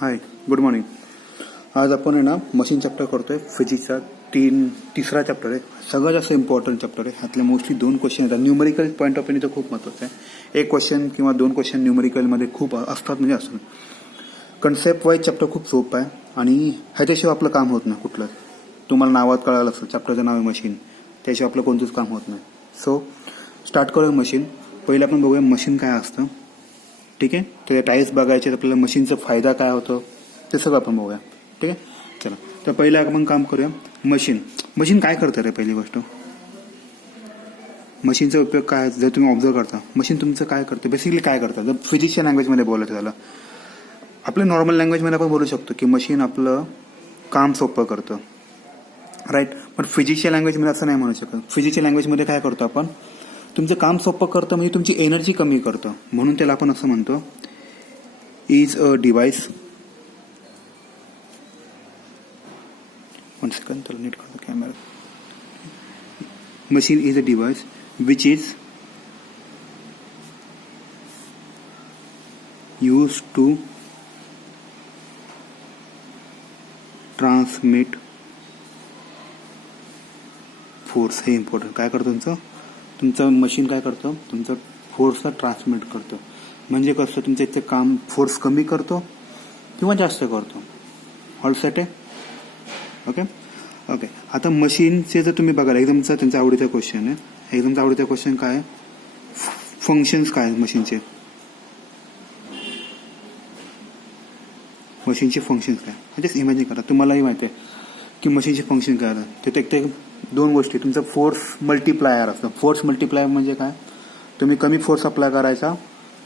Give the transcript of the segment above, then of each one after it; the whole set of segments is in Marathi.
हाय, गुड मॉर्निंग. आज आपण आहे ना मशीन चॅप्टर करतोय. फिजिक्सचा तिसरा चॅप्टर आहे. सगळ्यात जास्त इम्पॉर्टंट चॅप्टर आहे. ह्यातले मोस्टली 2 क्वेश्चन येतात. न्यूमेरिकल पॉईंट ऑफ व्ह्यू तर खूप महत्त्वाचं आहे. एक क्वेश्चन किंवा 2 क्वेश्चन न्यूमेरिकलमध्ये खूप असतात, म्हणजे असं कन्सेप्ट वाईज चॅप्टर खूप सोपं आहे आणि ह्याच्याशिवाय आपलं काम होत नाही कुठलं. तुम्हाला नावात कळालं असेल, चॅप्टरचं नाव आहे मशीन, त्याशिवाय आपलं कोणतंच काम होत नाही. सो स्टार्ट करूया मशीन. पहिले आपण बघूया मशीन काय असतं. ठीक आहे, तर टाईप्स बघायचे, आपल्याला मशीनचा फायदा काय होतो ते सगळं आपण बघूया. ठीक आहे, चला. तर पहिले आपण काम करूया. मशीन काय करतं रे? पहिली गोष्ट, मशीनचा उपयोग काय? जर तुम्ही ऑब्झर्व करता, मशीन तुमचं काय करतं, बेसिकली काय करतं. जर फिजिक्सच्या लँग्वेजमध्ये बोलायचं झालं, आपल्या नॉर्मल लँग्वेजमध्ये आपण बोलू शकतो की मशीन आपलं काम सोपं करतं, राईट. पण फिजिक्सच्या लँग्वेजमध्ये असं नाही म्हणू शकत. फिजिक्सच्या लँग्वेजमध्ये काय करतो आपण, तुमचं काम सोपं करतं म्हणजे तुमची एनर्जी कमी करतं. म्हणून त्याला आपण असं म्हणतो, is a device. One second, त्याला नीट करतो camera. Machine is a device which is use to transmit force. हे इम्पॉर्टंट. काय करतं तुमचं मशीन काय करतं, तुमचं फोर्सला ट्रान्समिट करतं. म्हणजे कसं, तुमचं इथे काम फोर्स कमी करतो किंवा जास्त करतो. ऑल सेट आहे. ओके. आता मशीनचे जर तुम्ही बघाल, एकदमचा त्यांचा आवडीचा क्वेश्चन आहे. एकदमचा आवडीचा क्वेश्चन काय आहे, फंक्शन्स काय मशीनचे फंक्शन्स काय. म्हणजे इमॅजिन करा, तुम्हालाही माहिती आहे की मशीनचे फंक्शन काय आहे. ते 2 गोष्टी. तुमचं फोर्स मल्टिप्लायर असतं. फोर्स मल्टिप्लायर म्हणजे काय, तुम्ही कमी फोर्स अप्लाय करायचा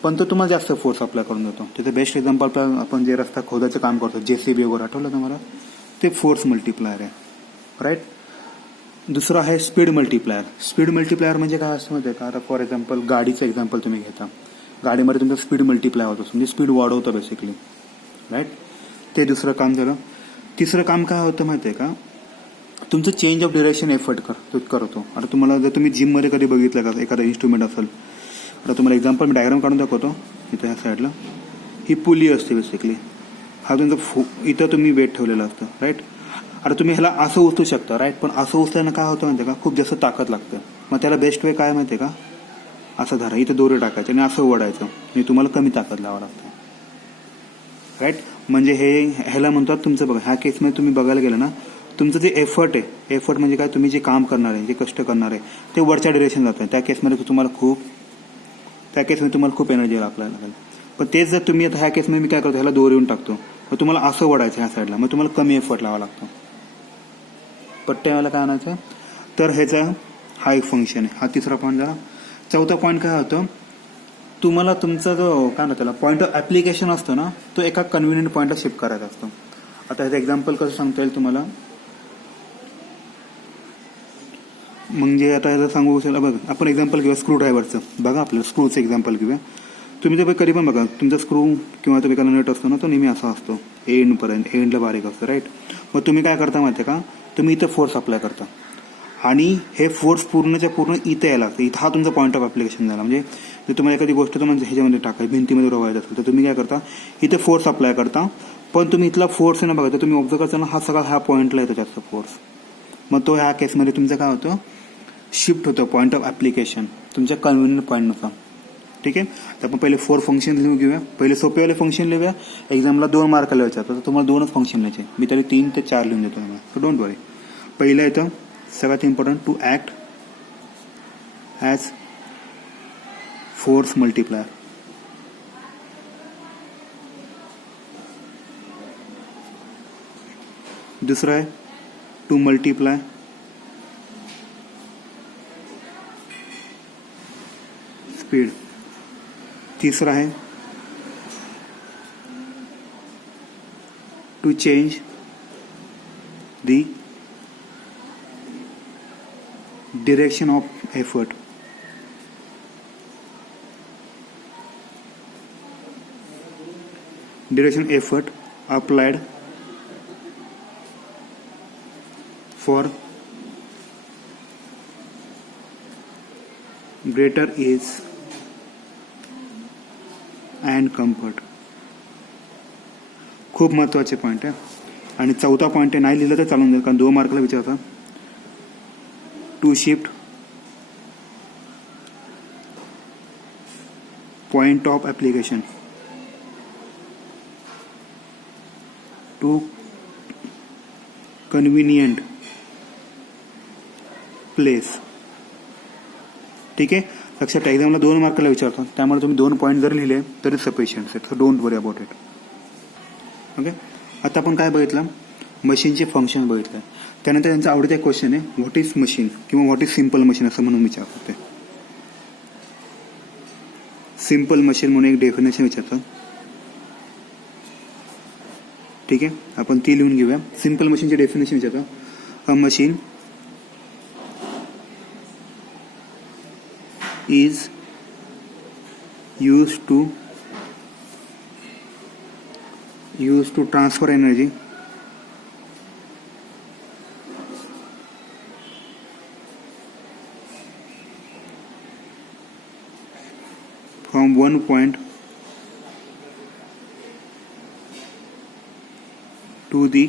पण तो तुम्हाला जास्त फोर्स अप्लाय करून देतो. त्याचं बेस्ट एक्झाम्पल आपण जे रस्ता खोदायचं काम करतो, JCB वगैरे, आठवलं तुम्हाला, ते फोर्स मल्टिप्लायर आहे, राईट. दुसरं आहे स्पीड मल्टिप्लायर. स्पीड मल्टिप्लायर म्हणजे काय असं माहिती आहे का, आता फॉर एक्झाम्पल गाडीचं एक्झाम्पल तुम्ही घेता, गाडीमध्ये तुमचं स्पीड मल्टिप्लाय होतं, म्हणजे स्पीड वाढवतं बेसिकली, राईट. ते दुसरं काम झालं. तिसरं काम काय होतं माहिती आहे का, तुमचं चेंज ऑफ डिरेक्शन एफर्ट करतो. आता तुम्हाला जर तुम्ही जिममध्ये कधी बघितलं का, एखादा इन्स्ट्रुमेंट असेल, आता तुम्हाला एक्झाम्पल मी डायग्राम काढून दाखवतो. इथं ह्या साईडला ही पुली असते बेसिकली. हा तुमचा इथं तुम्ही वेट ठेवलेलं असतं, राईट. आता तुम्ही ह्याला असं उचलू शकता, राईट. पण असं उचल्यानं काय होतं माहिती आहे का, खूप जास्त ताकद लागतं. मग त्याला बेस्ट वे काय माहिती आहे का, असं धरा, इथं दोरे टाकायचे आणि असं ओढायचं, म्हणजे तुम्हाला कमी ताकद लावावं लागतं, राईट. म्हणजे ह्याला म्हणतात तुमचं, बघा ह्या केसमध्ये तुम्ही बघायला गेलं ना, तुमचं जे एफर्ट आहे, एफर्ट म्हणजे काय, तुम्ही जे काम करणार आहे, जे कष्ट करणार आहे, ते वरच्या डिरेक्शन जातं. त्या केसमध्ये तुम्हाला खूप एनर्जी आपल्याला लागेल. पण तेच जर तुम्ही आता ह्या केसमध्ये मी काय करतो, ह्याला दोर येऊन टाकतो, मग तुम्हाला असं ओढायचं ह्या साईडला, मग तुम्हाला कमी एफर्ट लावावा लागतो. पट्ट्याला काय आणायचं, तर ह्याचा हा एक फंक्शन आहे. हा तिसरा पॉईंट झाला. चौथा पॉईंट काय होतं, तुम्हाला तुमचा जो काय म्हणतात त्याला पॉईंट ऑफ ॲप्लिकेशन असतो ना, तो एका कन्व्हिनियंट पॉईंटला शिफ्ट करायचा असतो. आता ह्याचं एक्झाम्पल कसं सांगता येईल तुम्हाला, म्हणजे आता ह्याचं सांगू असेल, बघा आपण एक्झाम्पल घेऊया स्क्रू ड्रायव्हरचं. बघा आपल्याला स्क्रूचं एक्झाम्पल घेऊया. तुम्ही तर कधी पण बघा, तुमचा स्क्रू किंवा तो एखादा नट असतो ना, तो नेहमी असा असतो एंडला बारीक असतो, राईट. मग तुम्ही काय करता माहिती आहे का, तुम्ही इथं फोर्स अप्लाय करता आणि हे फोर्स पूर्णच्या पूर्ण इथं यायला लागतं. इथं हा तुमचा पॉईंट ऑफ ॲप्लिकेशन झाला. म्हणजे जर तुम्हाला एखादी गोष्ट तुम्हाला ह्याच्यामध्ये टाकाय, भिंतीमध्ये रोवायचं असेल, तर तुम्ही काय करता, इथे फोर्स अप्लाय करता. पण तुम्ही इथला फोर्स आहे ना, बघा, तर तुम्ही ऑब्झर्व करताना हा सगळा ह्या पॉईंटला येतो जास्त फोर्स. मग तो ह्या केसमध्ये तुमचं काय होतं, शिफ्ट होतं पॉईंट ऑफ ॲप्लिकेशन तुमच्या कन्व्हिनियंट पॉईंटनुसार. ठीक आहे. तर आपण पहिले 4 फंक्शन लिहून घेऊया. पहिले सोपेवाले फंक्शन लिहूया. एक्झामला 2 मार्क लिहायचे, तर तुम्हाला 2च फंक्शन लिहायचे. मी तरी 3 ते 4 लिहून देतो तुम्हाला, सो डोंट वरी. पहिलं येतं सगळ्यात important, to act as force multiplier. दुसरं आहे टू मल्टिप्लाय स्पीड. तिसरं आहे to change the direction of effort. Direction effort applied for greater ease and comfort. खूप महत्त्वाचे पॉईंट आहे. आणि चौथा पॉईंट आहे, नाही लिहिलं तर चालून जाईल कारण 2 मार्कला विचारतात. To shift point of application to convenient place. ठीक आहे, लक्षात एक्झामला 2 मार्काला विचारतो, त्यामुळे तुम्ही 2 पॉईंट जरी लिहिले तरी सफिशियंट आहे. So don't worry about it. Okay, आता आपण काय बघितलं, मशीनचे फंक्शन बघितलं. त्यानंतर त्यांचा आवडता एक क्वेश्चन आहे, व्हॉट इज मशीन किंवा व्हॉट इज सिम्पल मशीन असं म्हणून विचारतात. ते सिम्पल मशीन म्हणून एक डेफिनेशन विचारतात. ठीक आहे, आपण ती लिहून घेऊया. सिम्पल मशीनचे डेफिनेशन विचारतो, अ machine is used to transfer energy from one point to the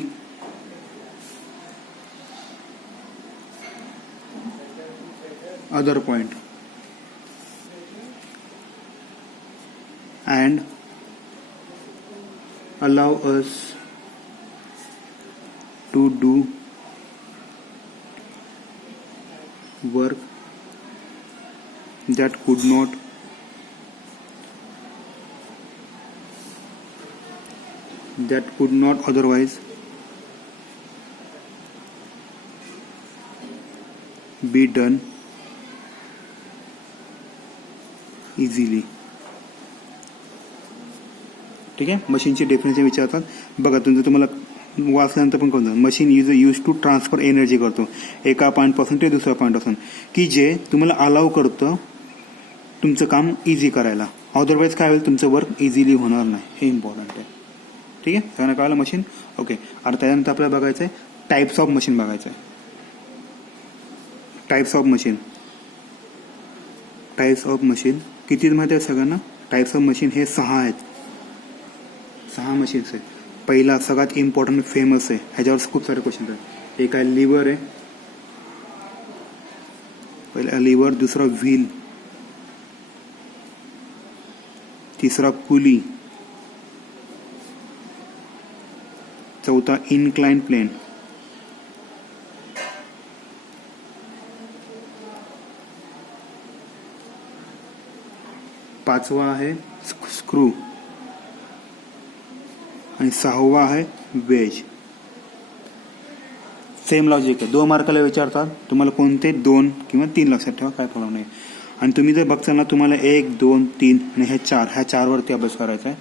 other point and allow us to do work that could not otherwise be done easily. ठीक आहे, मशीनची डेफिनेशन विचारतात. बघा, तुम्हाला वाचल्यानंतर पण कळतं, machine is use to transfer energy करतो एका पॉईंटपासून ते दुसऱ्या पॉईंटपासून, की जे तुम्हाला अलाव करतं तुमचं काम इझी करायला. अदरवाईज काय होईल, तुमचं वर्क इझिली होणार नाही. हे इम्पॉर्टंट आहे. ठीक आहे, सगळ्यांना कळालं मशीन. ओके, आता त्यानंतर आपल्याला बघायचं आहे टाईप्स ऑफ मशीन बघायचं आहे. टाईप्स ऑफ मशीन किती माहिती आहे सगळ्यांना? टाईप्स ऑफ मशीन हे 6 आहेत. 6 मशीन्स आहेत. पहिला सगळ्यात इम्पॉर्टंट फेमस आहे, ह्याच्यावर खूप सारे क्वेश्चन आहेत. एक आहे लिव्हर आहे, पहिला लिव्हर, दुसरा व्हील, तिसरा पुली, चौथा इनक्लाइन प्लेन, पाचवा आहे स्क्रू आणि 6वा आहे वेज. सेम लॉजिक आहे. 2 मार्काला विचारतात, तुम्हाला कोणते 2 किंवा 3 लक्षात ठेवा, काय प्रॉब्लेम नाही. आणि तुम्ही जर बघताल ना, तुम्हाला 1, 2, 3 आणि ह्या 4 वरती अभ्यास करायचा आहे.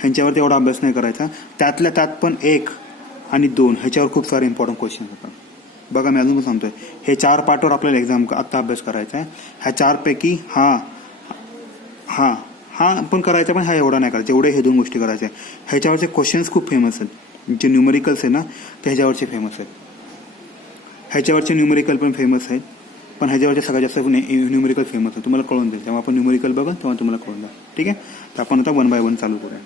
ह्यांच्यावरती एवढा अभ्यास नाही करायचा. त्यातल्या त्यात पण 1 आणि 2 ह्याच्यावर खूप सारे इम्पॉर्टंट क्वेश्चन होतात. बघा, मी अजून पण सांगतोय, हे 4 पार्टवर आपल्याला एक्झाम आत्ता अभ्यास करायचा आहे. ह्या 4 पैकी हा पण करायचा, पण हा एवढा नाही करायचा. एवढे हे 2 गोष्टी करायच्या. ह्याच्यावरचे क्वेश्चन्स खूप फेमस आहेत. जे न्यूमेरिकल्स आहे ना, ते ह्याच्यावरचे फेमस आहेत. ह्याच्यावरचे न्यूमेरिकल पण फेमस आहेत, पण ह्याच्यावरचे सगळ्यात जास्त न्यूमेरिकल फेमस आहे. तुम्हाला कळून जाईल, जेव्हा आपण न्यूमेरिकल बघा तेव्हा तुम्हाला कळून जाईल. ठीक आहे, तर आपण आता 1 बाय 1 चालू करूया.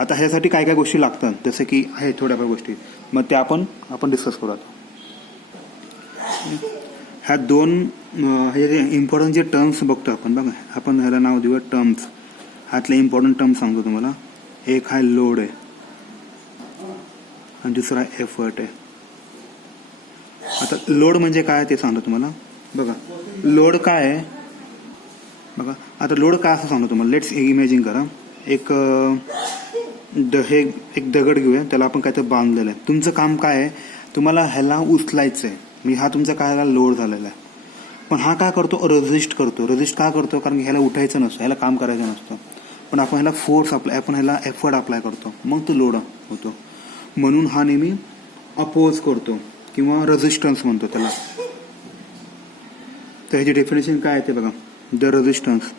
आता ह्यासाठी काय काय गोष्टी लागतात, जसं की आहे थोड्याफार गोष्टी, मग त्या आपण डिस्कस करू. आता ह्या 2 हे इम्पॉर्टंट जे टर्म्स बघतो आपण, बघा, आपण ह्याला नाव देऊया टर्म्स. ह्यातले इम्पॉर्टंट टर्म्स सांगतो तुम्हाला. एक आहे लोड आहे आणि दुसरा एफर्ट आहे. आता लोड म्हणजे काय ते सांगतो तुम्हाला. बघा, लोड काय आहे, बघा, आता लोड काय असं सांगतो तुम्हाला. लेट्स इमॅजिन करा, एक दगड घेऊया, त्याला आपण काय तर बांधलेलं आहे. तुमचं काम काय आहे, तुम्हाला ह्याला उचलायचं आहे. म्हणजे हा तुमचा काय लोड झालेला आहे. पण हा काय करतो, रेजिस्ट का करतो, कारण की ह्याला उठायचं नसतं, ह्याला काम करायचं नसतं. पण आपण ह्याला आपण ह्याला एफर्ट अप्लाय करतो, मग तो लोड होतो. म्हणून हा नेहमी अपोज करतो किंवा रेजिस्टन्स म्हणतो त्याला. तर ह्याची डेफिनेशन काय आहे ते बघा. The resistance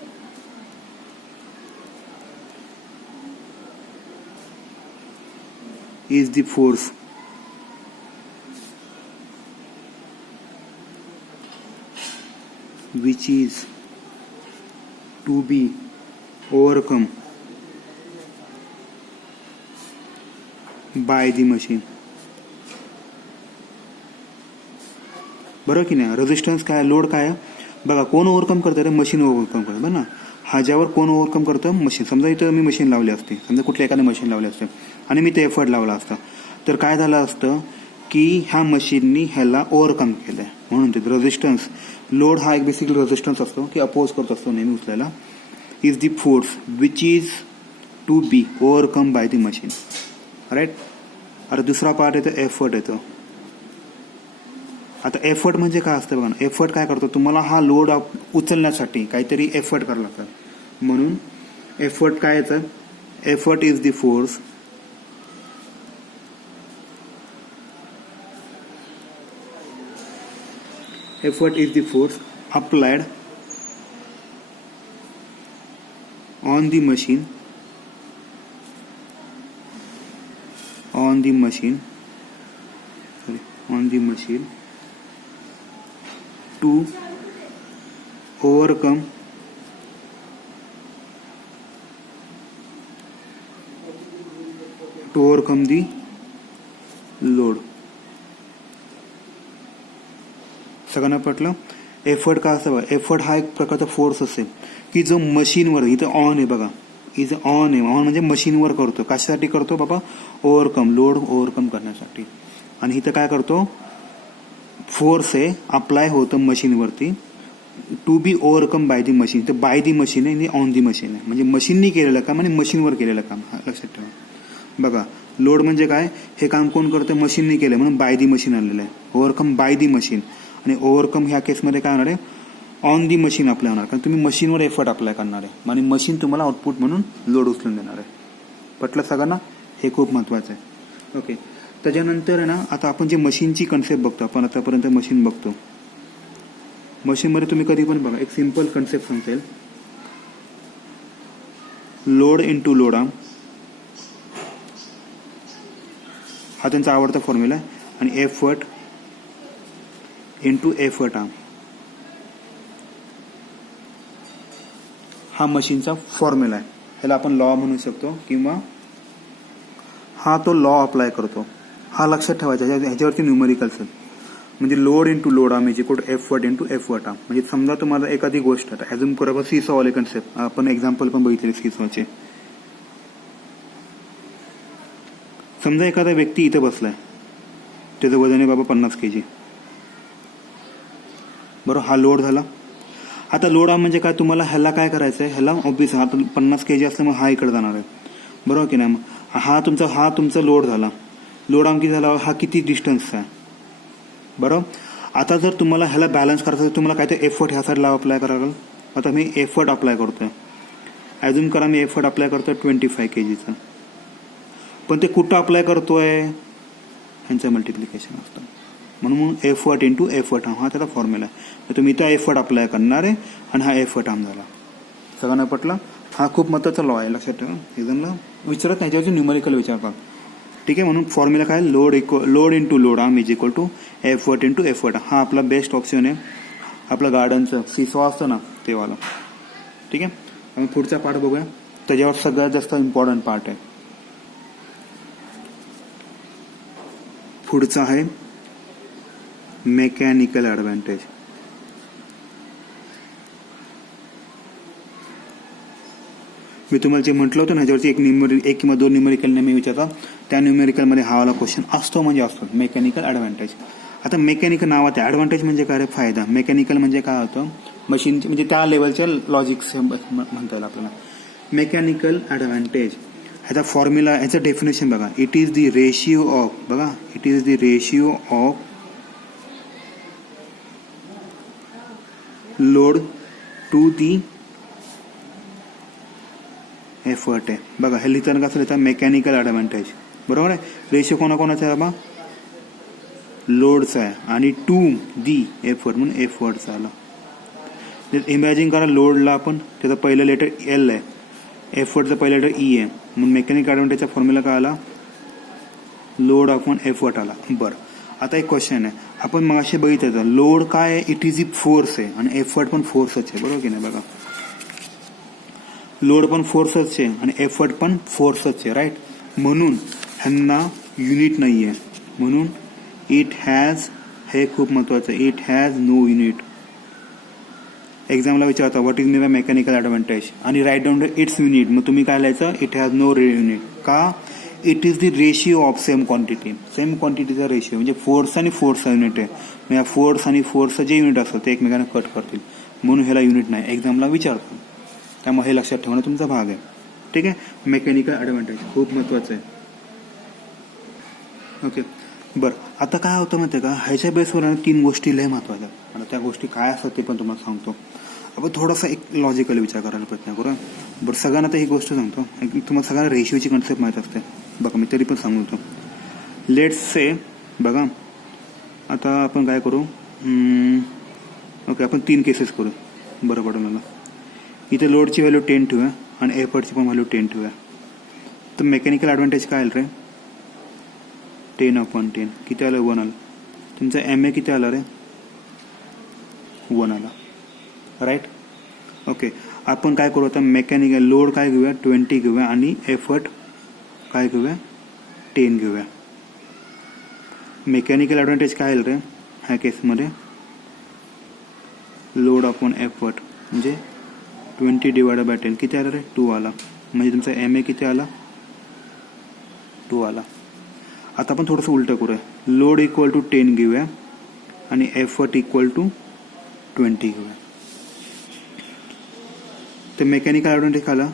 is the force which is to be overcome bye the machine. बरोबर की नाही. रेझिस्टन्स काय, लोड काय बघा, कोण ओव्हरकम करतं रे, मशीन ओव्हरकम करतं बरं ना. ह्याच्यावर कोण ओव्हरकम करतं, मशीन. समजा इथं मी मशीन लावली असते, समजा कुठल्या एखाद्या मशीन लावली असते आणि मी ते एफर्ट लावला असता, तर काय झालं असतं की ह्या मशीननी ह्याला ओव्हरकम केलंय. म्हणून ते रेझिस्टन्स, लोड हा एक बेसिकली रेझिस्टन्स असतो की अपोज करत असतो नेहमी उचलायला. Is the force which is to be overcome by the machine. Right. आता दुसरा पार्ट येतो एफर्ट येतो. आता एफर्ट म्हणजे काय असतं बघा ना. एफर्ट काय करतो, तुम्हाला हा लोड उचलण्यासाठी काहीतरी एफर्ट करायला लागतात. म्हणून एफर्ट काय येतं, effort is the force applied on the machine to overcome the load. सगळ्यांना पटलं. एफर्ट का असतं बघा, एफर्ट हा एक प्रकारचा फोर्स असेल की जो मशीनवर, इथं ऑन आहे बघा, इथं ऑन आहे. ऑन म्हणजे मशीनवर करतो. कशासाठी करतो बाबा, ओव्हरकम, लोड ओव्हरकम करण्यासाठी. आणि इथं काय करतो, फोर्स आहे अप्लाय होतं मशीनवरती to be overcome by the machine. तर बाय दी मशीन आहे आणि ऑन दी मशीन आहे, म्हणजे मशीननी केलेलं काम आणि मशीनवर केलेलं काम. लक्षात ठेवा. बघा, लोड म्हणजे काय, हे काम कोण करतं, मशीननी केलं, म्हणून बाय दी मशीन आलेलं आहे. Overcome by the machine. आणि ओव्हरकम ह्या केसमध्ये काय होणार आहे, ऑन दी मशीन अप्लाय होणार, कारण तुम्ही मशीनवर एफर्ट अप्लाय करणार आहे आणि मशीन तुम्हाला आउटपुट म्हणून लोड उचलून देणार आहे. पटलं सगळ्यांना. हे खूप महत्वाचं आहे. ओके. त्याच्यानंतर आहे ना, आता आपण जे मशीनची कन्सेप्ट बघतो, आपण आतापर्यंत मशीन बघतो. मशीनमध्ये तुम्ही कधी पण बघा, एक सिंपल कन्सेप्ट सांगता येईल. लोड इंटू लोड आर्म हा त्यांचा आवडता फॉर्म्युला आहे. आणि एफर्ट इंटू एफर्ट आर्म हा मशीनचा फॉर्म्युला आहे. ह्याला आपण लॉ म्हणू शकतो किंवा हा तो लॉ अप्लाय करतो. हा लक्षात ठेवायचा. ह्याच्यावरती न्यूमेरिकल्स आहेत. म्हणजे load into load arm is equal to effort into effort arm. म्हणजे समजा तुम्हाला एखादी गोष्ट, अजून बरोबर सीसॉ वाले कन्सेप्ट आपण एक्झाम्पल पण बघितले सीसॉचे. समजा एखादा व्यक्ती इथं बसलाय, त्याचं वजन आहे बाबा 50 kg. बरोबर, हा लोड झाला. आता लोड आर्म म्हणजे काय, तुम्हाला ह्याला काय करायचं आहे, ह्याला ऑब्विस हा 50 kg असल्यामुळे हा इकडे जाणार आहे. बरोबर की नाही. हा तुमचा लोड झाला. लोड आर्म किती झाला, हा किती डिस्टन्सचा आहे. बरोबर. आता जर तुम्हाला ह्याला बॅलन्स करायचं तर तुम्हाला काहीतरी एफर्ट ह्या साईडला अप्लाय करावं लागेल. आता मी एफर्ट अप्लाय करतोय, अजून करा, मी एफर्ट अप्लाय करतोय 25 kgचा. पण ते कुठं अप्लाय करतोय, ह्यांचं मल्टिप्लिकेशन असतं. म्हणून एफर्ट इंटू एफर्ट आर्म हा त्याचा फॉर्म्युला आहे. तुम्ही इथं एफर्ट अप्लाय करणार आहे आणि हा एफर्ट आर्म झाला. सगळ्यांना पटला. हा खूप महत्त्वाचा लॉ आहे, लक्षात ठेवा. एक्झामला विचारत नाही, त्याच्यावरती न्यूमेरिकल विचारतात. ठीक आहे. म्हणून फॉर्म्युला काय, load into load arm is equal to effort into effort. हा आपला बेस्ट ऑप्शन आहे. आपलं गार्डनचं सीसॉ असतं ना, ते वाला. ठीक आहे. आम्ही पुढचा पार्ट बघूया. त्याच्यावर सगळ्यात जास्त इम्पॉर्टंट पार्ट आहे. पुढचा आहे मेकॅनिकल ॲडव्हान्टेज. मी तुम्हाला जे म्हटलं होतं ना, ह्याच्यावरती एक किंवा दोन न्यूमेरिकल नेहमी विचारतात. त्या न्यूमेरिकलमध्ये हा वाला क्वेश्चन असतो म्हणजे असतो, मेकॅनिकल ॲडव्हान्टेज. आता मेकॅनिकल नावात आहे, ॲडव्हान्टेज म्हणजे काय, फायदा. मेकॅनिकल म्हणजे काय होतं, मशीन म्हणजे त्या लेवलच्या लॉजिक्स म्हणता येईल आपल्याला. मेकॅनिकल ॲडव्हान्टेज ह्याचा फॉर्म्युला, ह्याचं डेफिनेशन बघा. It is the ratio of, बघा, it is the ratio of load to the effort आहे. बघा, हे लिहिताना कसं लिहितात, मेकॅनिकल ॲडव्हान्टेज. बरोबर आहे. रेशिओ कोणाकोणाचा आहे बाबा, लोडचा आहे आणि टू दी एफर्ट म्हणून एफर्टचा आला. इमॅजिन करा, लोडला आपण त्याचं पहिलं लेटर एल आहे, एफर्टचं पहिलं लेटर ई आहे, म्हणून मेकॅनिकल ॲडव्हान्टेजचा फॉर्म्युला काय आला, लोड अपॉन एफर्ट आला. बरं, आता एक क्वेश्चन आहे. आपण मग असे बघितलं, लोड काय आहे, इट इज इ फोर्स आहे आणि एफर्ट पण फोर्सच आहे. बरोबर की नाही. बघा, लोड पण फोर्सच आहे आणि एफर्ट पण फोर्सच आहे. राईट. म्हणून ह्यांना युनिट नाही आहे, म्हणून इट हॅज, हे खूप महत्त्वाचं आहे, इट हॅज नो युनिट. एक्झामला विचारता what is meant by mechanical advantage आणि राईट डाऊन इट्स युनिट. मग तुम्ही काय लिहायचं, इट हॅज नो युनिट. का? It is the ratio of same quantity. Same क्वांटिटीचा रेशिओ म्हणजे फोर्स आणि फोर्सचा युनिट आहे. मग या फोर्स आणि फोर्सचं जे युनिट असतं ते एकमेकांना कट करतील, म्हणून ह्याला युनिट नाही. एक्झामला विचारतो, त्यामुळे हे लक्षात ठेवणं तुमचा भाग आहे. ठीक आहे. मेकॅनिकल ॲडव्हान्टेज खूप महत्त्वाचं आहे. ओके, बरं. आता काय होतं माहिती आहे का, ह्याच्या बेसवर 3 गोष्टी लय महत्त्वाच्या. आता त्या गोष्टी काय असतात ते पण तुम्हाला सांगतो. आपण थोडासा एक लॉजिकली विचार करायला प्रयत्न करू. बरं, सगळ्यांना तर ही गोष्ट सांगतो, तुम्हाला सगळ्यांना रेशिओची कन्सेप्ट माहीत असते. बघा, मी तरी पण सांगतो. लेट्स से, बघा आता आपण काय करू, ओके आपण 3 केसेस करू, बरं पडेल मला. इथे लोडची व्हॅल्यू 10 ठेवूया आणि एफर्टची पण व्हॅल्यू 10 ठेवूया. तर मेकॅनिकल ॲडव्हान्टेज काय आलं रे, 10/10 किती आलं, 1 आलं. तुमचा MA किती आला रे, 1 आला. राईट. ओके, आपण काय करू आता, मेकॅनिकल लोड काय घेऊया, 20 घेऊया आणि एफर्ट काय घेऊया, 10 घेऊया. मेकॅनिकल ॲडव्हान्टेज काय आलं रे ह्या केसमध्ये, लोड अपॉन एफर्ट म्हणजे 20/10 किती आलं रे, 2 आला. म्हणजे तुमचा MA किती आला, 2 आला. आता आपण थोडंसं उलटं करूया, लोड इक्वल टू 10 घेऊया आणि एफर्ट इक्वल टू 20 घेऊया. तर मेकॅनिकल ॲडव्हान्टेज आला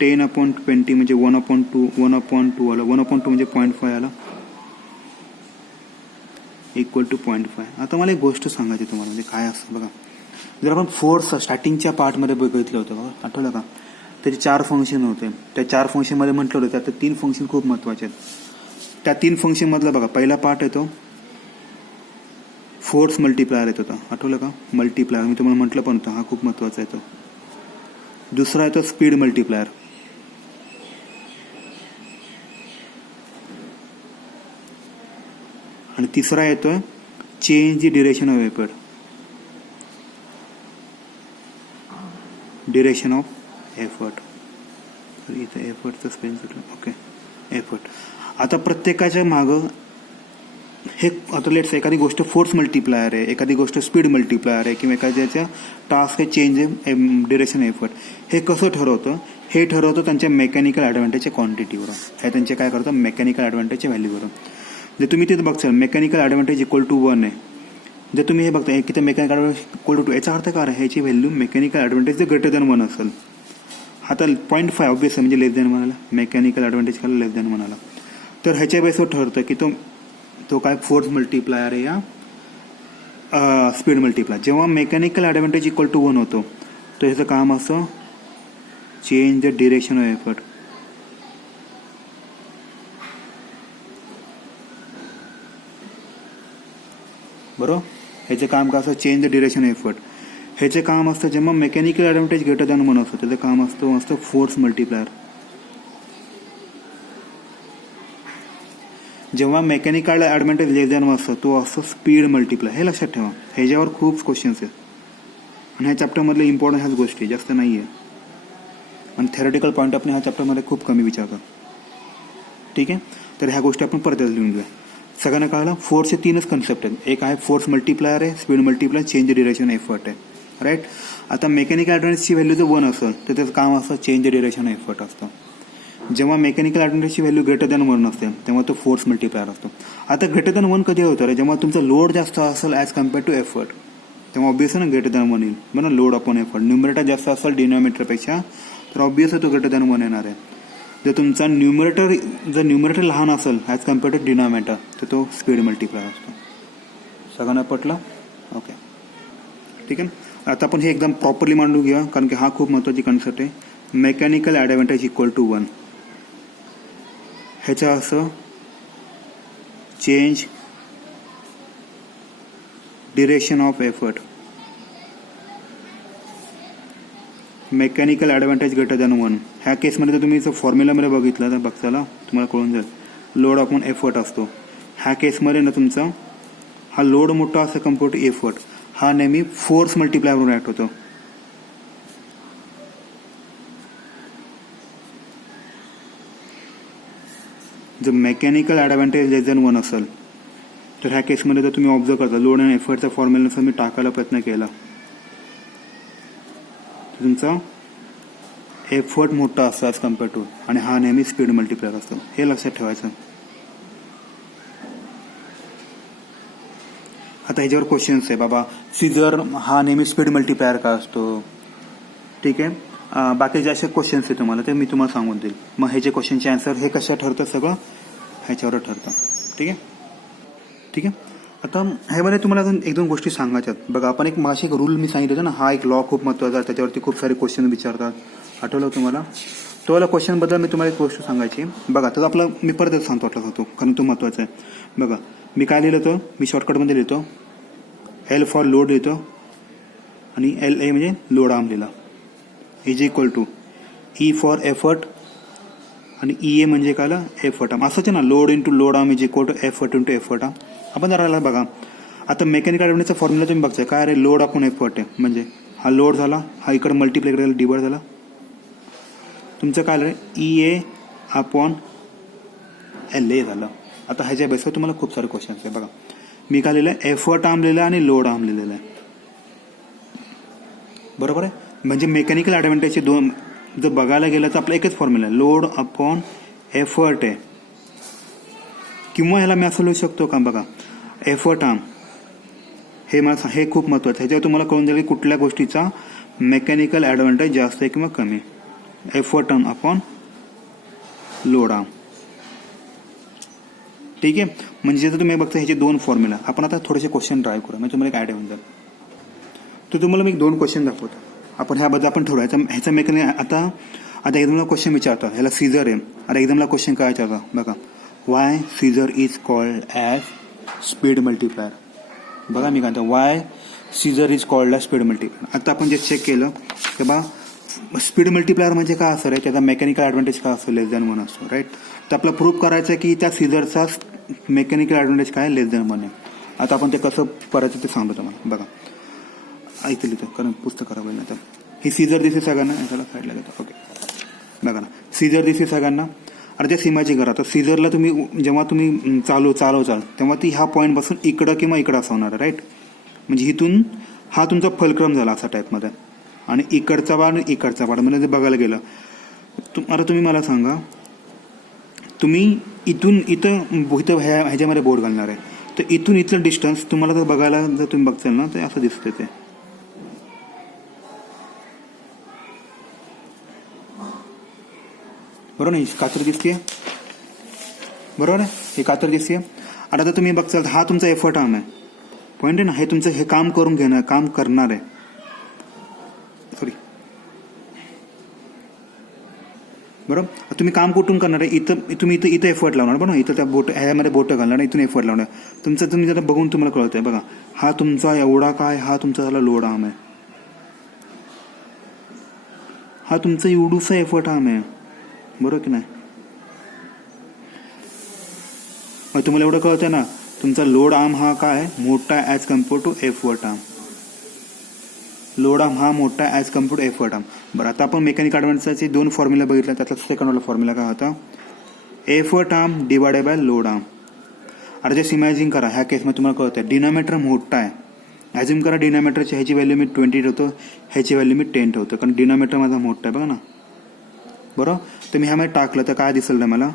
10/20 म्हणजे 1/2 आला. 1/2 म्हणजे 0.5 आला, इक्वल टू 0.5. आता मला एक गोष्ट सांगायची तुम्हाला, म्हणजे काय असतं बघा, जर आपण फोर्स स्टार्टिंगच्या पार्टमध्ये बघितलं होतं बघा, आठवलं का, त्याचे 4 फंक्शन होते. त्या 4 फंक्शनमध्ये म्हटलं होतं त्यात 3 फंक्शन खूप महत्त्वाचे आहेत. त्या 3 फंक्शनमधला बघा, पहिला पार्ट येतो फोर्स मल्टिप्लायर येत होता, आठवलं का, मल्टिप्लायर मी तुम्हाला म्हटलं पण होतं, हा खूप महत्त्वाचा येतो. दुसरा येतो स्पीड मल्टिप्लायर. आणि तिसरा येतोय change the duration of effort. Duration of effort, इथं एफर्टचं स्पेन सुटलं. Okay, effort. आता प्रत्येकाच्या मागं हे, आता लेट्स एखादी गोष्ट फोर्स मल्टिप्लायर आहे, एखादी गोष्ट स्पीड मल्टिप्लायर आहे, किंवा एखाद्याच्या टास्क आहे चेंज ड्युरेशन एफर्ट. हे कसं ठरवतं, हे ठरवतं त्यांच्या मेकॅनिकल ॲडव्हान्टेजच्या क्वांटिटीवर. हे त्यांचे काय करतं, मेकॅनिकल ॲडव्हान्टेजच्या व्हॅल्यूवर. जर तुम्ही तिथं बघचाल मेकॅनिकल ॲडव्हान्टेज इक्वल टू 1 आहे, जर तुम्ही हे बघता किती मेकॅनिकल ॲडव्हान्टेज इक्वल टू 2, याचा अर्थ काय आहे, ह्याची व्हॅल्यू मेकॅनिकल ॲडव्हान्टेज जर ग्रेटर दॅन 1 असेल. आता 0.5 ऑब्वियस म्हणजे लेस दॅन 1 आला, मेकॅनिकल ॲडव्हान्टेज खाली लेस दॅन 1 आला. तर ह्याच्या बेसवर ठरतं की तो काय फोर्स मल्टिप्लायर आहे या स्पीड मल्टिप्लायर. जेव्हा मेकॅनिकल ॲडव्हान्टेज इक्वल टू 1 होतो तर ह्याचं काम असं change the direction of effort. बरोबर, ह्याचं काम का असं change the direction of effort. ह्याचे काम असतं जेव्हा मेकॅनिकल ॲडव्हान्टेज ग्रेटर दॅन 1 असतं, त्याचं काम असतं फोर्स मल्टिप्लायर. जेव्हा मेकॅनिकल ॲडव्हान्टेज लेस दॅन 1 असतो तो असतो स्पीड मल्टिप्लायर. हे लक्षात ठेवा, ह्याच्यावर खूप क्वेश्चन्स आहेत आणि ह्या चॅप्टरमधले इम्पॉर्टंट ह्याच गोष्टी जास्त नाही आहे आणि थेरटिकल पॉईंट आपण ह्या चॅप्टरमध्ये खूप कमी विचारतात. ठीक आहे, तर ह्या गोष्टी आपण परत लिहून घेऊया. सगळ्यांना कळलं, फोर्सचे 3च कन्सेप्ट आहेत. एक आहे फोर्स मल्टिप्लायर आहे, speed multiplier, change the direction effort आहे. राईट. आता मेकॅनिकल ॲडव्हान्टेजची व्हॅल्यू जर 1 असेल तर त्याचं काम असतं चेंज द डिरेक्शन एफर्ट असतं. जेव्हा मेकॅनिकल ॲडव्हान्टेजची व्हॅल्यू ग्रेटर दॅन 1 असते तेव्हा तो फोर्स मल्टिप्लायर असतो. आता ग्रेटर दॅन 1 कधी होतं रे, जेव्हा तुमचा लोड जास्त असेल ॲज कम्पेअर टू एफर्ट, तेव्हा ऑब्वियसली ना ग्रेटर दॅन 1 येईल. बरं, लोड अपॉन एफर्ट, न्यूमरेटर जास्त असेल डिनॉमिनेटरपेक्षा तर ऑब्वियसली तो ग्रेटर दॅन 1 येणार आहे. जर तुमचा न्यूमरेटर लहान असेल ॲज कम्पेअर टू डिनॉमिनेटर तर तो स्पीड मल्टिप्लायर असतो. सगळ्यांना पटलं? ओके, ठीक आहे. आता आपण हे एकदम प्रॉपरली मांडून घेऊया कारण की हा खूप महत्त्वाची कन्सेप्ट आहे. मेकॅनिकल ॲडव्हान्टेज इक्वल टू 1, ह्याचं असं change direction of effort. Mechanical advantage greater than 1. ह्या केसमध्ये जर तुम्ही फॉर्म्युलामध्ये बघितलं तर बघताला तुम्हाला कळून जाईल, लोड अपॉन एफर्ट असतो. ह्या केसमध्ये ना तुमचा हा लोड मोठा असतो कम्पेअर टू एफर्ट, हा नेहमी फोर्स मल्टिप्लायरवर ॲक्ट होतो. जर मेकॅनिकल ॲडव्हान्टेज लेस दॅन 1 असेल तर ह्या केसमध्ये जर तुम्ही ऑब्झर्व करता लोड अँड एफर्टचा फॉर्म्युलानुसार मी टाकायला प्रयत्न केला तुमचा एफर्ट मोठा असतो ॲज कम्पेअर टू आणि हा नेहमी स्पीड मल्टिप्लायर असतो हे लक्षात ठेवायचं. आता ह्याच्यावर क्वेश्चन्स आहे बाबा सीझर हा नेहमी स्पीड मल्टिप्लायर का असतो. ठीक आहे. बाकीचे असे क्वेश्चन्स आहे तुम्हाला ते मी तुम्हाला सांगून देईल. मग ह्याचे क्वेश्चनचे आन्सर हे कशा ठरतं सगळं ह्याच्यावर ठरतं. ठीक आहे. ठीक आहे. आता ह्यामध्ये तुम्हाला अजून एक दोन गोष्टी सांगायच्यात. बघा आपण एक माशी एक रूल मी सांगितलं ना हा एक लॉ खूप महत्त्वाचा आहे त्याच्यावरती खूप सारे क्वेश्चन विचारतात. आठवलं तुम्हाला तो वाला क्वेश्चनबद्दल मी तुम्हाला एक गोष्ट सांगायची. बघा तर आपलं मी परत सांगतो वाटलं होतो कारण तो महत्त्वाचा आहे. बघा मी काय लिहिलं होतं मी शॉर्टकटमध्ये लिहितो एल फॉर लोड लिहितो आणि एल ए म्हणजे लोड आर्म लिहिला is equal to E for effort आणि ई ए म्हणजे काय एफर्ट आर्म असंच आहे ना load into load arm is equal to effort into effort arm. आपण जरा बघा आता मेकॅनिकल ॲडव्हान्टेजचा फॉर्म्युला तुम्ही बघताय काय अरे लोड आपण एफर्ट आहे म्हणजे हा लोड झाला हा इकडे मल्टिप्लाय करायला डिवाइड झाला तुमचं काय रे E A upon L A झालं. आता ह्याच्या बेसवर तुम्हाला खूप सारे क्वेश्चन्स आहे. बघा मी काय लिहिलं आहे एफर्ट आर्म लिहिलं आणि लोड आर्म लिहिलेलं आहे बरोबर आहे. म्हणजे मेकॅनिकल ॲडव्हान्टेजचे दोन जर बघायला गेलं तर आपला एकच फॉर्म्युला आहे लोड अपॉन एफर्ट आहे किंवा ह्याला मी असं लिहू शकतो का बघा एफर्ट आर्म हे मला हे खूप महत्त्वाचं आहे. ह्याच्यावर तुम्हाला कळून जाईल की कुठल्या गोष्टीचा मेकॅनिकल ॲडव्हान्टेज जास्त आहे किंवा कमी. Effort arm upon load arm. ठीक आहे. म्हणजे जर तुम्ही बघता ह्याचे दोन फॉर्म्युला आपण आता थोडेसे क्वेश्चन ट्राय करू म्हणजे तुम्हाला एक आयडिया होऊन जाईल. तर तुम्हाला मी 2 क्वेश्चन दाखवतो आपण ह्याबद्दल आपण ठरवू ह्याचा मेकॅनिक आता एक्झामला क्वेश्चन विचारतात ह्याला सीझर आहे. आता एक्झामला क्वेश्चन काय विचारता बघा why scissor is called as speed multiplier. बघा मी काय म्हणतो why scissor is called as speed multiplier. आता आपण जे चेक केलं की बा स्पीड मल्टिप्लायर म्हणजे काय असं आहे त्याचा मेकॅनिकल ॲडव्हान्टेज काय असतो लेस दॅन 1 असतो राईट. तर आपल्याला प्रूव्ह करायचं आहे की त्या सीझरचा मेकॅनिकल ॲडव्हान्टेज काय लेस दॅन 1 आहे. आता आपण ते कसं करायचं ते सांगतो तुम्हाला. बघा ऐकलं लिहितं कारण पुस्तक करावं नाही. आता ही सीझर दिसते सगळ्यांना याला साईडला घेतो ओके. बघा ना सीझर दिसते सगळ्यांना. आता त्या सीमाची करा तर सीझरला तुम्ही जेव्हा तुम्ही चालवचाल तेव्हा ती ह्या पॉईंटपासून इकडं किंवा इकडं असं होणार आहे राईट. म्हणजे इथून हा तुमचा फलक्रम झाला असा टाईपमध्ये आणि इकडचा बाड इकडचा बाड म्हणजे जर बघायला गेलं आता तुम्ही मला सांगा तुम्ही इथून इथं ह्याच्यामध्ये बोर्ड घालणार आहे तर इथून इथलं डिस्टन्स तुम्हाला जर बघायला जर तुम्ही बघताल ना तर असं दिसतं ते बरोबर नाही. कातर दिसते बरोबर आहे हे कातर दिसते. आता जर तुम्ही बघताल हा तुमचा एफर्ट आर्म आहे पॉईंट आहे ना हे तुमचं हे काम करून घेणं काम करणार आहे सॉरी बरोबर. तुम्ही काम कुठून करणार आहे इथं तुम्ही इथं एफर्ट लावणार बरोबर इथं त्या ह्यामध्ये बोटं घालणार इथून एफर्ट लावणार तुमचं तुम्ही जरा बघून तुम्हाला कळतंय. बघा हा तुमचा एवढा काय हा तुमचा झाला लोड आर्म आहे हा तुमचा एवढूसा एफर्ट आर्म आहे बरोबर की नाही. मग तुम्हाला एवढं कळतंय ना तुमचा लोड आर्म हा काय मोठा as compare to effort arm. Load arm हा मोठा as compare to effort arm. बरं आता आपण मेकॅनिकल ॲडव्हान्टेजचे 2 फॉर्म्युला बघितला त्यातला सेकंड वाला फॉर्म्युला काय होता effort arm divided by load arm. आता जस्ट इमॅजिन करा ह्या केसमध्ये तुम्हाला कळतंय डिनॉमिनेटर मोठा आहे. ॲज्युम करा डिनॉमिनेटरची ह्याची व्हॅल्यू मी 20 ठेवतो ह्याची व्हॅल्यू मी 10 ठेवतो कारण डिनॉमिनेटर माझा मोठा आहे बघा ना बरोबर. तर मी ह्यामध्ये टाकलं तर काय दिसेल ना मला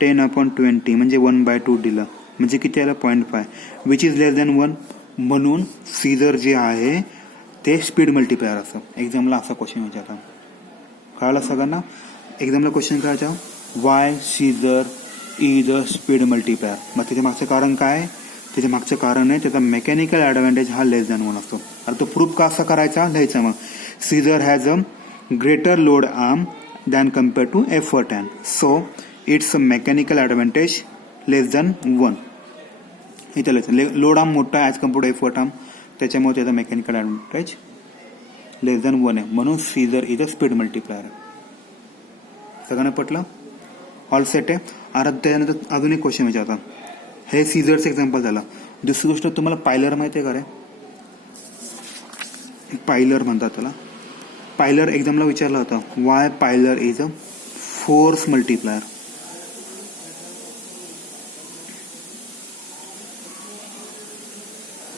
10/20 म्हणजे 1/2 दिलं म्हणजे किती आलं 0.5 विच इज लेस दॅन 1 म्हणून सीझर जे आहे ते स्पीड मल्टिप्लायर असं. एक्झामला असा क्वेश्चन विचारता कळाला सगळ्यांना. एक्झामला क्वेश्चन करायचा why scissor is a speed multiplier. मग त्याच्या मागचं कारण काय त्याच्या मागचं कारण आहे त्याचा मेकॅनिकल ॲडव्हान्टेज हा लेस दॅन 1 असतो. आता तो प्रूफ कसा करायचा लिहायचा मग scissor has a greater load arm than compared to effort arm. So it's a mechanical advantage less than 1. इथं लिहायचं लोड आर्म मोठा as compare to effort arm त्याच्यामुळे त्याचा मेकॅनिकल ॲडव्हान्टेज लेस दॅन 1 आहे म्हणून scissor is a speed multiplier. सगळ्यांना पटलं ऑल सेट आहे. आता त्यानंतर अजून एक क्वेश्चन विचारतात हे सीझरचं एक्झाम्पल झालं. दुसरी गोष्ट तुम्हाला पायलर माहिती आहे का रे पायलर म्हणतात त्याला. पायलर एक्झामला विचारला होता why plier is a force multiplier.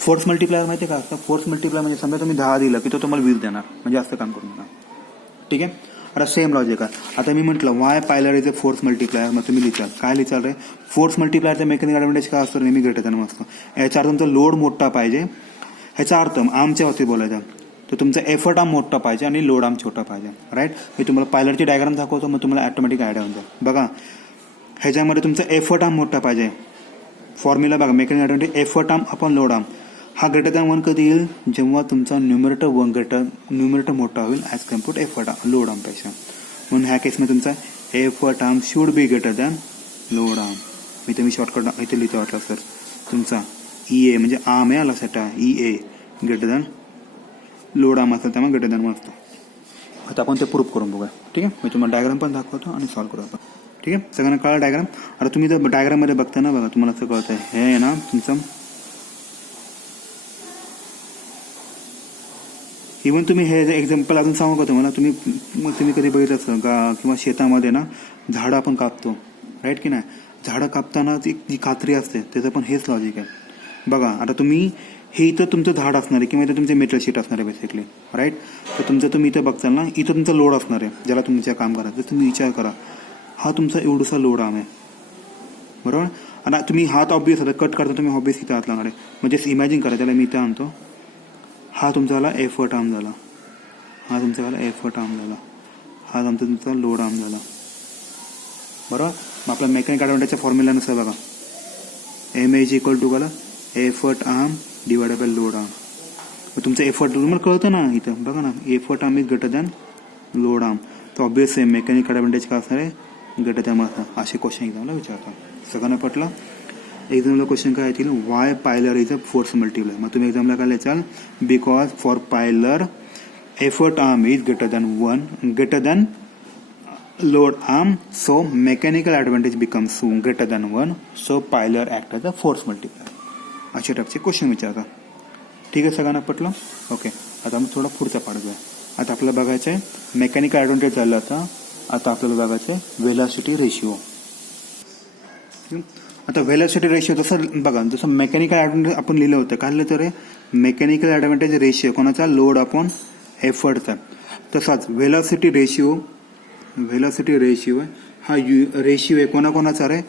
Force multiplier माहिती आहे का असतं? फोर्स मल्टिप्लायर म्हणजे समजा तुम्ही 10 दिलं की तो तुम्हाला 20 देणार, म्हणजे असं काम करू नका. ठीक आहे. आता सेम लॉजिक आहे. आता मी म्हटलं why plier is a force multiplier, मग तुम्ही लिहिचाल काय लिहिचाल रे? फोर्स मल्टिप्लायरचा मेकॅनिकल ॲडव्हान्टेज काय असतो? नेहमी ग्रेटर दॅन असतो. याचा अर्थ तुमचा लोड मोठा पाहिजे. ह्याचा अर्थ आर्मच्या बाबतीत बोलायचा तर तुमचा एफर्ट आर्म मोठा पाहिजे आणि लोड आर्म छोटा पाहिजे. राईट. मी तुम्हाला पायलरची डायग्राम दाखवतो, मग तुम्हाला ऑटोमॅटिक आयडिया होऊन जाईल. बघा ह्याच्यामध्ये तुमचा एफर्ट आर्म मोठा पाहिजे. फॉर्म्युला बघा, mechanical advantage effort arm upon load arm. हा ग्रेटर दॅन 1 कधी येईल? जेव्हा तुमचा न्यूमरेटर मोठा होईल ॲज कम्पेअर एफर्ट लोड आर्मपेक्षा. म्हणून ह्या केसमध्ये तुमचा effort arm should be greater than load arm. इथे मी शॉर्टकट इथे लिहितो वाटलं सर. तुमचा EA म्हणजे आर्म आहे लक्षात ठेवा. EA greater than load arm असेल त्यामुळे ग्रेटर दॅन 1 असतो. आता आपण ते प्रूफ करून बघूया. ठीक आहे. मी तुम्हाला डायग्राम पण दाखवतो आणि सॉल्व्ह करू आपण. ठीक आहे. सगळ्यांना कळलं डायग्राम? आता तुम्ही जर डायग्राममध्ये बघता ना, बघा तुम्हाला असं कळतं हे आहे ना तुमचं. इव्हन तुम्ही हे एक्झाम्पल अजून सांगू का तुम्हाला? तुम्ही कधी बघितलं असं किंवा शेतामध्ये ना झाडं आपण कापतो, राईट की नाही? झाडं कापताना जी कात्री असते त्याचं पण हेच लॉजिक आहे. बघा आता तुम्ही हे इथं तुमचं झाड असणार आहे किंवा इथं तुमचे मेटल शीट असणार आहे बेसिकली, राईट. तर तुमचं तुम्ही इथं बघताल ना, इथं तुमचा लोड असणार आहे ज्याला तुमच्या काम करायचं. तर तुम्ही विचार करा, हा तुमचा एवढूसा लोड आर्म आहे, बरोबर. आणि तुम्ही हात ऑब्वियस आता कट करता तुम्ही ऑब्वियस इथं हात लागणार आहे. म्हणजे इमॅजिन करा, त्याला मी इथं आणतो. हा तुमचा झाला एफर्ट आर्म झाला, हा तुमचा झाला एफर्ट आर्म झाला, हा तुमचा लोड आर्म झाला, बरोबर. मग आपला मेकॅनिकल ॲडव्हान्टेजच्या फॉर्म्युलानुसार बघा, एम इज इक्वल टू काय? Effort arm divided by load arm. मग तुमचं एफर्ट तुम्हाला कळतं ना इथं बघा ना, effort arm is greater than load arm. तर ऑब्वियस आहे मेकॅनिकल ॲडव्हान्टेज काय असणार आहे? ग्रेटर दॅन असणार. असे क्वेश्चन एक्झामला विचारतात. सगळ्यांना पटलं? एक्झामला क्वेश्चन काय येतील? Why plier is a force multiplier. मग तुम्ही एक्झामला काय लिहाल? Because for plier effort arm is greater than load arm, so mechanical advantage becomes greater than 1, so plier act as a force multiplier. अशा टाईपचे क्वेश्चन विचारतात. ठीक आहे. सगळ्यांना पटलं? ओके. आता मग थोडा पुढचा पाठ घेऊया. आता आपल्याला बघायचं आहे मेकॅनिकल ॲडव्हान्टेज झालं. आता आपल्याला बघायचं आहे व्हेलॉसिटी रेशिओ. आता व्हेलॉसिटी रेशिओ जसं बघा, जसं मेकॅनिकल ॲडव्हान्टेज आपण लिहिलं होतं, काय लिहिलं तर मेकॅनिकल ॲडव्हान्टेज रेशिओ कोणाचा? लोड अपॉन एफर्टचा. तसाच व्हेलॉसिटी रेशिओ हा रेशिओ आहे कोणाकोणाचा रे?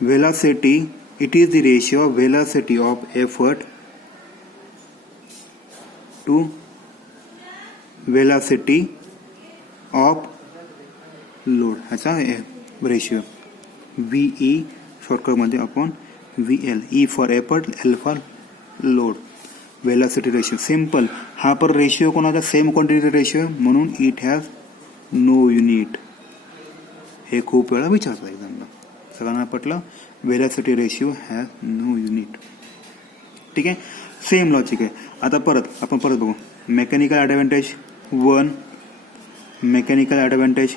Velocity, it is the ratio of velocity of effort to velocity of load, ह्याचा रेशिओ VE शॉर्टकटमध्ये upon VL. E for effort, L for load. Velocity ratio simple. हा पर रेशिओ कोणाचा? सेम क्वांटिटी रेशिओ, म्हणून इट हॅज नो युनिट. हे खूप वेळा विचारतात एक्झामला. सगळ्यांना पटलं? Velocity ratio has no unit. ठीक आहे. सेम लॉजिक आहे. आता आपण परत बघू. Mechanical advantage 1, mechanical advantage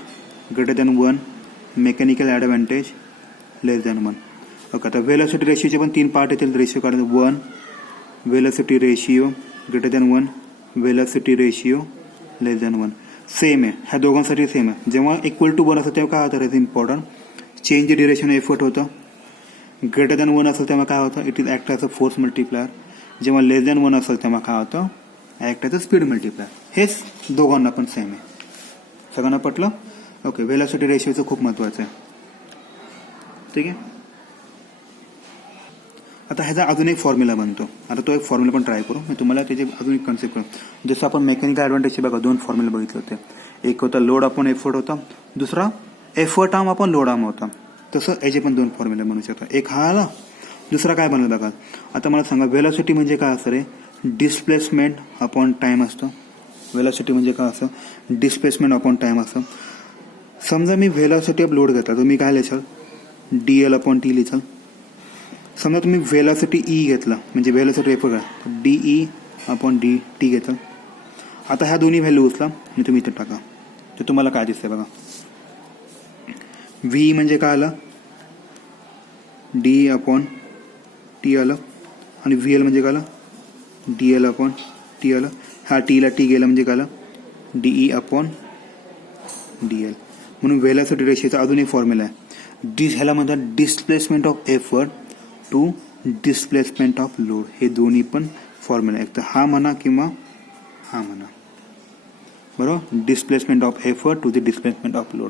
greater than 1, mechanical advantage less than 1. Okay. आता व्हेलॉसिटी रेशिओचे पण 3 पार्ट येतील. रेशिओ काढायचं 1 velocity ratio greater than 1, velocity ratio less than 1. Same आहे, ह्या दोघांसाठी सेम आहे. जेव्हा इक्वल टू 1 असेल तेव्हा काय होतं? Is important. Change duration effort होतं. ग्रेटर दॅन 1 असेल तेव्हा काय होतं? It is act as a force multiplier. जेव्हा लेस दॅन 1 असेल तेव्हा काय होतं? Act as a speed multiplier. हेच दोघांना पण सेम आहे. सगळ्यांना पटलं? ओके. व्हेलॉसिटी रेशिओचं खूप महत्त्वाचं आहे. ठीक आहे. आता ह्याचा अजून एक फॉर्म्युला बनतो. आता तो एक फॉर्म्युला पण ट्राय करू. मी तुम्हाला त्याचे अजून एक कन्सेप्ट करू. जसं आपण मेकॅनिकल ॲडव्हान्टेजचे बघा 2 फॉर्म्युला बघितले होते. एक होता लोड अपॉन एफर्ट होता, दुसरा effort arm upon load arm होता. तसं याचे पण 2 फॉर्म्युला बनवू शकता. एक हा आला, दुसरा काय बनला बघा. आता मला सांगा व्हेलॉसिटी म्हणजे काय असतं रे? डिस्प्लेसमेंट अपॉन टाइम असतं. व्हेलॉसिटी म्हणजे काय असतं? डिस्प्लेसमेंट अपॉन टाइम असतं. समजा मी व्हेलॉसिटी ऑफ लोड घेतला तर मी काय लिहाल? DL अपॉन T लिहाल. समजा तुम्ही व्हेलॉसिटी E घेतला म्हणजे व्हेलॉसिटी एफर्ट घ्या, DE अपॉन DT घेतला. आता ह्या दोन्ही व्हॅल्यू उचला आणि तुम्ही इथे टाका, तर तुम्हाला काय दिसतंय बघा. VE म्हणजे काय आलं? DE अपॉन T आलं. आणि VL म्हणजे काय आलं? DL अपॉन T आलं. हा Tला T गेला म्हणजे काय आलं? DE upon DL. म्हणून व्हेलॉसिटी रेशिओचा अजून एक फॉर्म्युला आहे. ह्याला म्हणतात displacement of effort to displacement of load. हे दोन्ही पण फॉर्म्युला एक तर हा म्हणा किंवा हा म्हणा. बरोबर. Displacement of effort to the displacement of load.